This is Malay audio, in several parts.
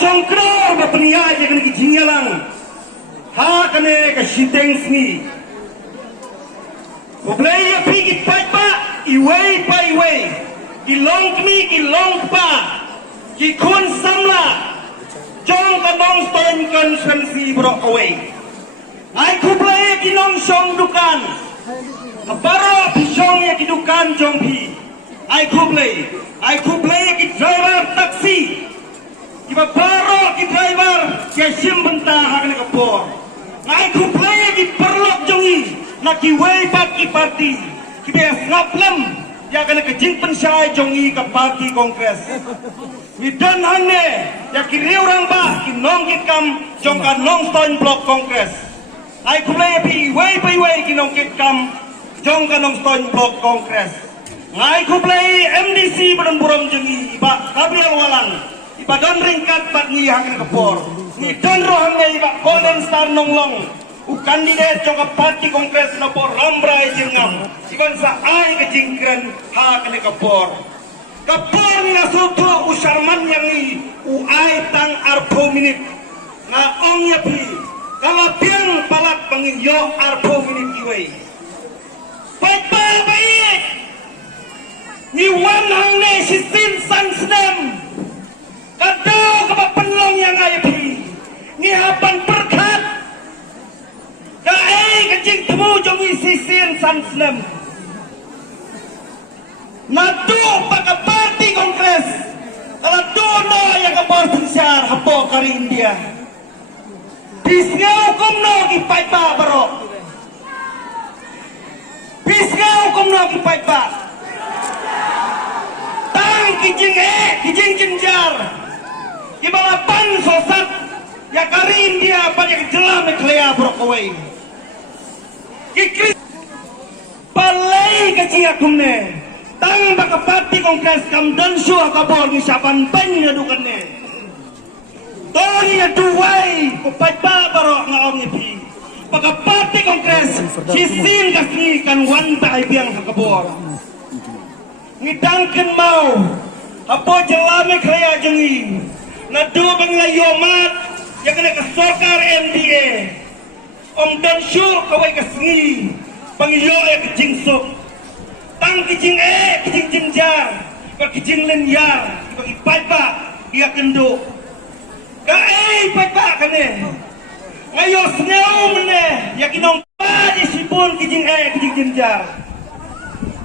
songkror bapniya jagan ki jingalang ha kane ka shiteng sni Oblaya pigit pa iway pa iway ilong kmi ilong pa ikun samla jong kanong stone consensi brok away ay kublaya kinong song dukan baro pisong ya kidukan jong pi ay kublaya ki driver taxi iba baro ki driver ke simbenta hakne kapor ay kublaya ki perlok jongi na kiway pat ki party kibes ngaplem ya kana kejing pensai jongi ka party kongres widan hangne ya kiriu rang ba kinong kitkam jong kanong stone block kongres ay kublay pi way kinong kitkam jong kanong stone block kongres ay kublay MDC buram jongi iba Gabriel Walang iba don ringkat bat ni hakna kapor ni don rohangne iba Golden Star Nonglong kandidat jong parti kongres na por rambrai jengam iban sa ay kejingkran ha kene kapor ni nasuto usarman yang ni uai tang arpo minit na ong yapi kalapiang palat pangyo arpo minit kiway baik ni wanang ne sisin sansnem kadau kapapenlong yang ayapi ni hapan perkat kejing temu jongi sisin sansnem natu pakai parti kongres kalau dono yang kapal pensiar hapo kari India pisngau kumno ki paipa baro pisngau kumno ki paipa tang kijing jenjar ibalapan sosat ya kari India banyak jelam klea brokaway kikris palai kecing akumne tang baka parti kongres kam dan suah kabor ni saban ban ngadukan ne toni na duway ko paipa baro ngaom ni pi baka parti kongres sisin kasni kan wanta ay biang kabor ngidangken mau apo jelame kaya jengi na do bang layomat ya kena ke sokar MDA om dan syur kawai kasngi pangyo ay kejing sok tang kijing kijing jenjar kijing lenyar bagi paipa dia kendo ka paipa kane ngayo sneu mene ya kinong pa disipun kijing kijing jenjar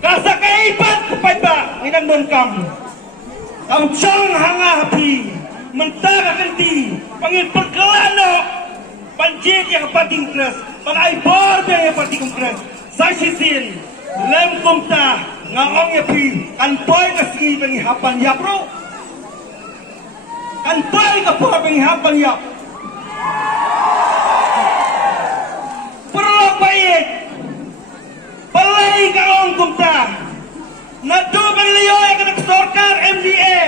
kasa kaipat paipa inang donkam kam chang hanga hapi mentara kenti pangil perkelano panjit yang parti kongres panai bor yang parti kongres sasisin lem kumta ngaong yapi kan toy kasgi bengi hapan ya bro kan toy ka po bengi hapan ya perlo bayit palay ngaong kumta nado bang liyo ay kanak sorkar MDA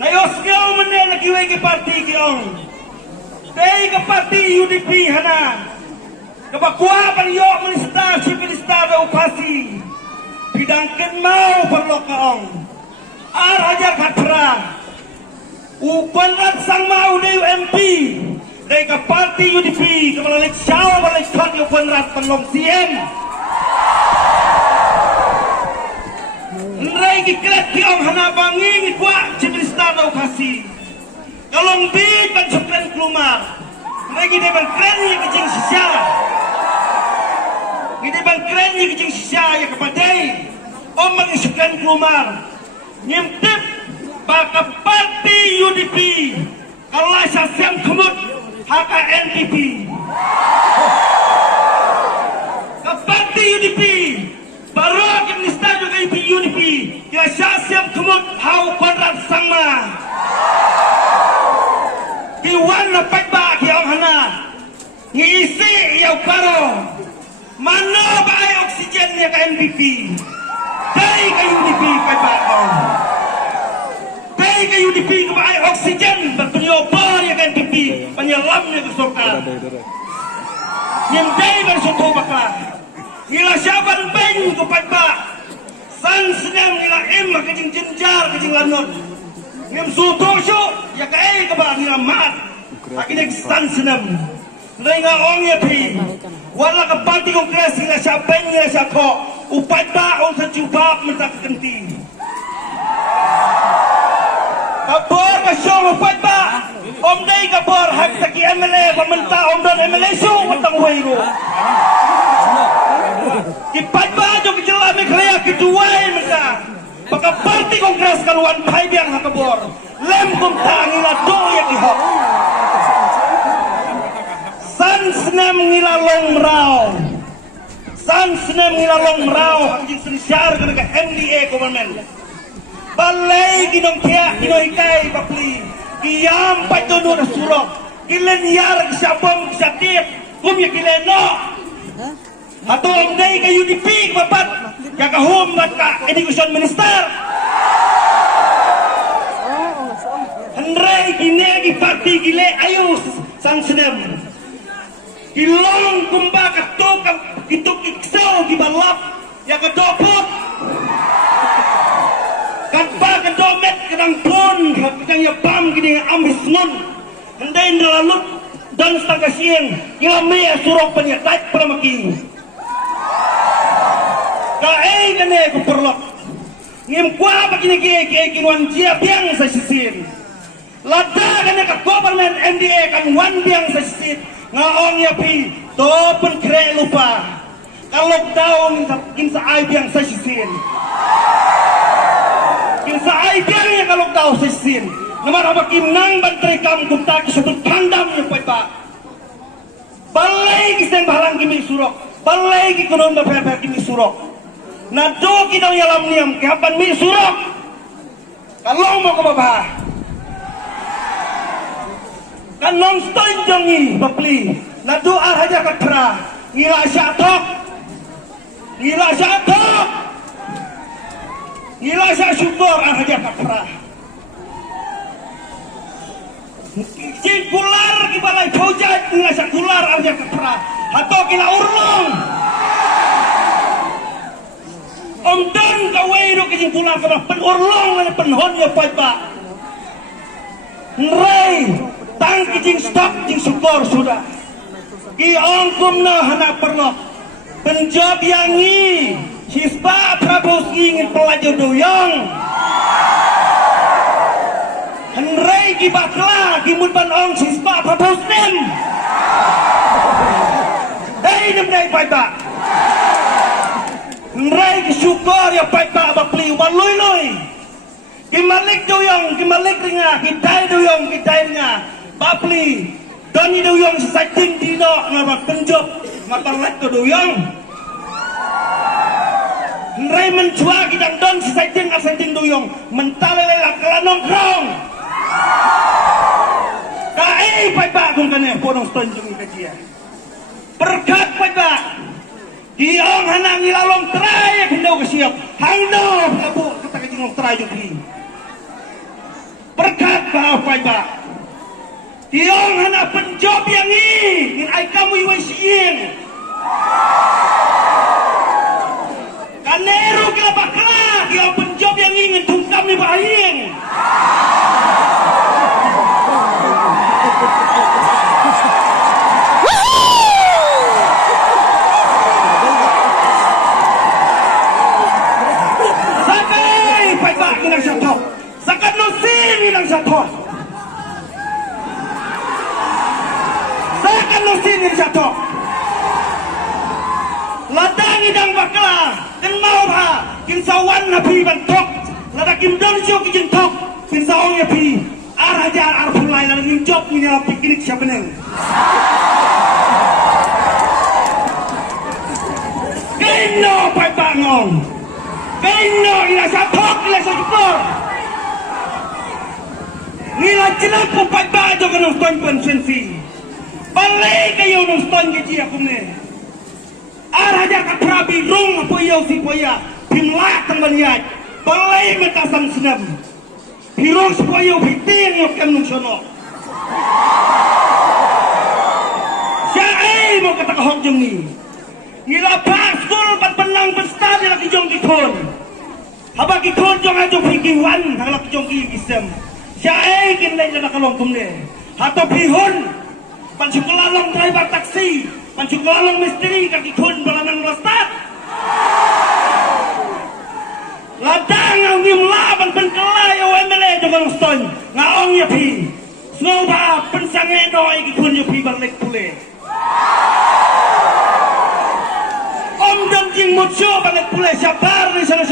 nayosgaw mene nagiway ki parti kiong day ka parti UDP hana kapakwa panyo minister chief minister da upasi bidangken mau perlo kaong ar hajar khatra upan rat sang mau day MP day ka parti UDP kamalalik siaw balik khot upan rat panlong CM nrai giklet kiong hana bangi ngikwa chief minister da upasi kalong bid pan sukren klumar lagi dia keren ni kejing sisa gede bang keren ni kejing sisa ya kepadai om mengisukkan kelumar nyimtip baka parti UDP kalau syasiam kemud haka NPP ke parti UDP baru minister juga UDP ya syasiam kemud hau kodrat sangma Iwan lepat ba kiong hana ngisi yaw karo mano ba ay oksigen niya ka MVP day ka UDP kay bakong day ka UDP ka ba ay oksigen berpenyoba niya ka MVP penyelam niya kesoka nyemday bersoto baka nila syaban beng kepat ba san senang nila im kejing jenjar kejing lanot ngem soto syuk ya kaya ka ba nila mat akinig sansenam nga ong ya pi wala ka party kongres nila siya beng nila siya ko upat ba on sa jubab mentak kenti kabor ka siyong upat ba om day kabor hak sa ki MLA pamenta om don MLA siyong matang wayro ipat ba jo kijalami kaya kituway menta pagka party kongres kaluan pay biyang hakabor lem kong tangila do ya kihok san senam ngilalong raw san senam ngilalong raw ang jinsensyar ka naga MDA government balay ginong kaya ginohikay papli kiyam patuno na surok kilenyar kisabom kisakit kumya kileno ato ang day kayo ni Pig babat kakahum at ka edukasyon minister Henry ginegi parti gile ayus sang senam ilong kumba katok kituk iksaw gibalap ya kadopot kadba kadomet kadang pun kadang ya pam gini ambis nun henday nalalut dan setengah siang ilame surok penyatat pramaki kae kane ko perlok ngim kwa begini kinuan dia biang sa sisin lada kane ka government MDA kan wan biang sa sisin ngaong ya pi to pen kre lupa kalau daun kinsa ay biang sa sisin kinsa ay biang ya kalau daun sa sisin naman apa kimnang bantay kam kunta kisutut pandam ya pa balay kiseng balang kimi surok balay kikunon maper kimi surok nado kita yalam niam kapan mi surok kalau mau ke baba kan non stone jongi bapli nado aja katra ngila syatok ngila syukur aja katra singkular kibalai pojat ngila syakular aja katra hato kila urlong Om Don kawai ro kijing pulang ke penurlong na penhon ya pa. Nrai tang kijing stop jing syukur sudah. Ki ongkum na hana perlo. Penjob yangi sispa Prabowo ingin pelaju doyong. Nrai ki bakla ki mudban ong sispa Prabowo nem. Hei nem pa. Nrai syukur ya pai pa bapli waloi kimalik doyong kimalik ringa kitai doyong kitai ringa bapli doni doyong sesaiting dino ngaba penjob maparlet to doyong nrai mencua kidang don sesaiting doyong mentalele kelanong krong kai pai pa kung kane ponong tonjung ikajia berkat pai pa Diong hanang ilalong tray hendaw kasiap hangno kabu kata kajing tray jupi berkat ba pai ba diong hana penjob yang ngin ai kamu iwe sieng kaneru kila bakla diong penjob yang ingin tungkam ni bahayeng Sakat nusin ilang satu. Sakat nusin ilang satu. Ladang idang bakla, dan mau ha, kinsawan nabi bantok, ladak kimdon siok kijintok, kinsawang ya pi, arajar arfulai ladak kimjob punya piknik siapa neng. Kaino pai bangong, kaino ilang satok ilang satukor. Nila jelas pupat bajo ke nuston konsensi. Balai kayo nuston gaji aku ni. Araja ka prabi rung apa yo si poya. Pimlak tang banyat. Balai metasan senam. Pirong sepoyo biting yo kem nungsono. Syai mau kata kahok jeng ni. Nila paskul pat penang bestar di laki jong kitun. Haba kitun jong ajo pikiwan hang laki jong kisem. siya kin lay na kalong kumne hato pihon pansukulalong driver taxi pansukulalong misteri kakikun balanang rastat ladang ang gimlaban penkelay o MLA dengan ston ngaong ya pi Sloba pensange noi kikun yu pi balik pule Om dam jing mucho balik pule sabar ni sana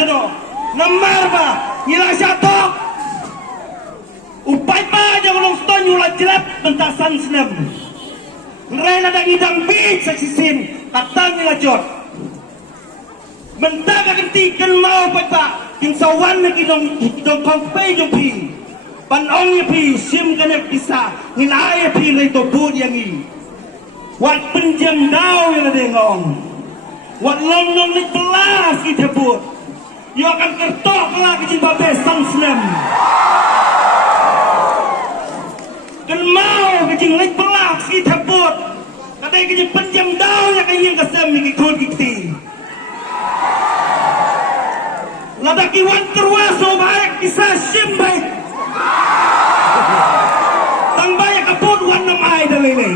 namar ba ngilang satok upai pa jangan ston yu lajelap bentasan senam rena dang idang bit seksisin katang ngilajot Mentaga kenti kan mau pa kin sawan na kidong kongpay yung pi panong yung pi sim kanek isa nilaya pi na ito bud yang i wat penjam daw yung adengong wat long nong nagpelas kita bud yung akan kertok lah kecil babe sang senem kan mau kecil nagpelas kita bud katanya kecil penjam daw yang kayang kasem ngikut kikti Ladaki wan terwaso baik kisah simbay tang bayak kapun wan namay dalilay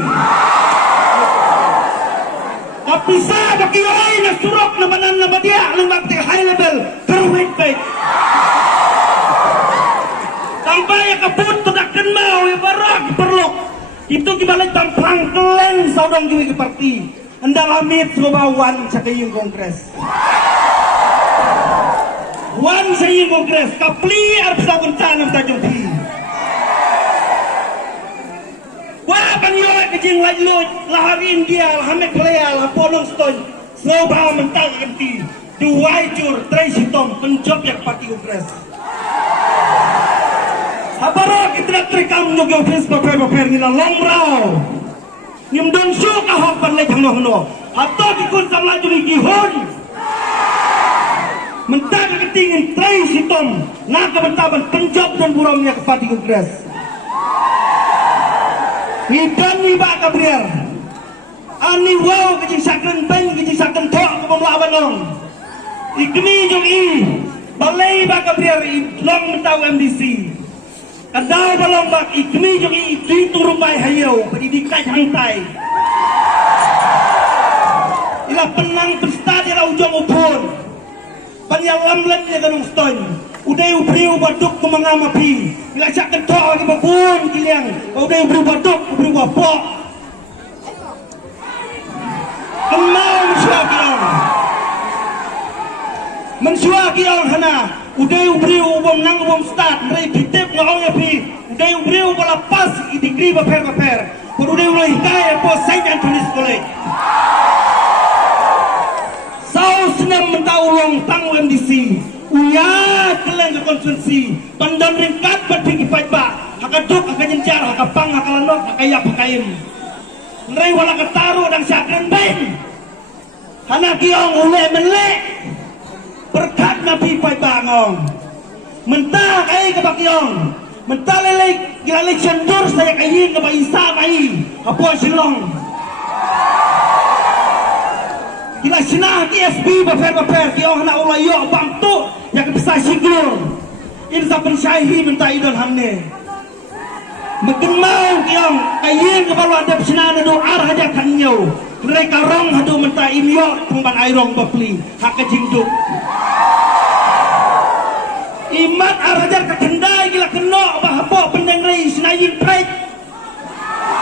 kapisa baki ay nasurok na manan na madya ng magti high level terwit bait tang bayak kapun tadakan mau ya barak perlok itu kibalik tang pangkelen saudang giwi ke parti andang amit sobawan sa kayong kongres Wan sa iyong kongres, kapli arap sa kuntanang tajong pi. Wapan yoy kajing lajloj, lahar India, lahamek Malaya, laponong stone, slobaw mentang kanti, duway jur, tray sitong, penjob yak parti kongres. Habarok itrak trikam nyog yung pins paper nila longraw. Ngim don syuk ahok panlay hano-hano, hato kikun sa mlaju ni gihon. Mentang ketingin tray sitom nak kebentaban penjob dan buramnya ke parti kongres hidan ni bak kabriar ani wow kecing sakren ben kecing sakren tok ke pemelawan long ikmi jong i balai bak kabriar long mentau MDC kadau balong bak ikmi jong i itu rupai hayau pendidikan hangtai ila penang pesta di ujung upun Panyang lamlan niya ganong stone. Uday ubriw baduk kumangama pi. Bila siya kanto lagi babun kiliang. Uday ubriw baduk, ubriw wapok. Kemau mensuah kiong. Mensuah kiong hana. Uday ubriw ubom nang ubom start. Nray pitip ngaong ya pi. Uday ubriw balapas idigri baper. Kung uday uloy hikaya po St. Anthony's College. Sau senang mentawulong tang MDC Uyat kelang ke konstitusi Pandan ringkat berpikir pajba Hakaduk, hakajenjar, hakapang, hakalanok, hakayak, hakaim Nray wala kataru dan syakren bain Hana kiong ule menlek Berkat nabi pajba ngong Mentah kaya kebakiong Mentah lelek Gilalek sendur saya kayin kebaisa bayi Hapuan silong Kila sinah TSB baper kiong hana ulayo bangtu yang bisa sigur insa pensyahi minta idon hamne megemau kiong kayin kebalu ada sinah nado arah ada kanyo mereka rong hadu minta imyo pemban airong bapli hak jingduk imat arajar ketendai gila keno bahapo pendengrai sinayin pek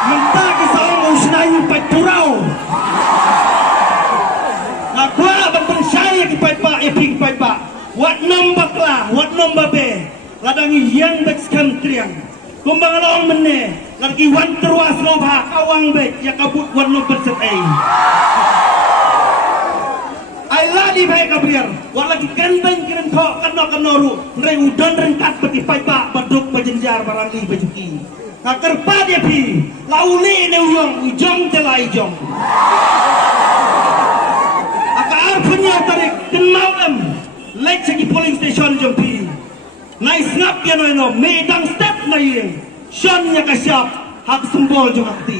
minta kisahong sinayin pek turau Gua banteng saya kipai pak eping kipai pak. Wat nombak lah, wat nombak be. Ladangi yang bekskan triang. Kumbang along mene. Lagi wan terwas lobha kawang be. Ya kabut wan nombak setay. Ay ladi baik kabriar. Wat lagi ganteng kiren kok kano-kanoru. Nrei udan rengkat bekipai pak. Baduk bajenjar barangi bajuki. Nakerpa dia pi. Lauli ne ujong telai jong. Punya tarik kenal lek segi polling station jompi nai snap ya no medang step nai shon nya kasyap hak sembol jong akti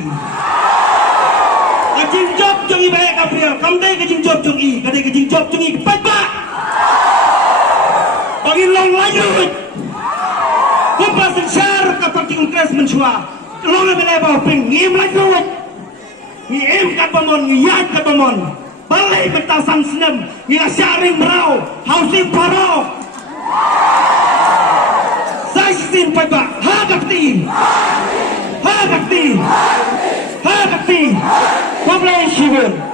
kajing job jong i bae kapriel kamdai kajing job jong i kadai kajing job jong i pajba bagi long lanjut kupas syar tingkas mencuat. Long ada bau ping ngim lagi buat. Ngim kat pamon, ngiyat kat pamon. Balai betasan senam, ngila syaring merau, housing parau. Saya sin paipa, hagakti. Hagakti. Hagakti. Hagakti. Komplain Shivan.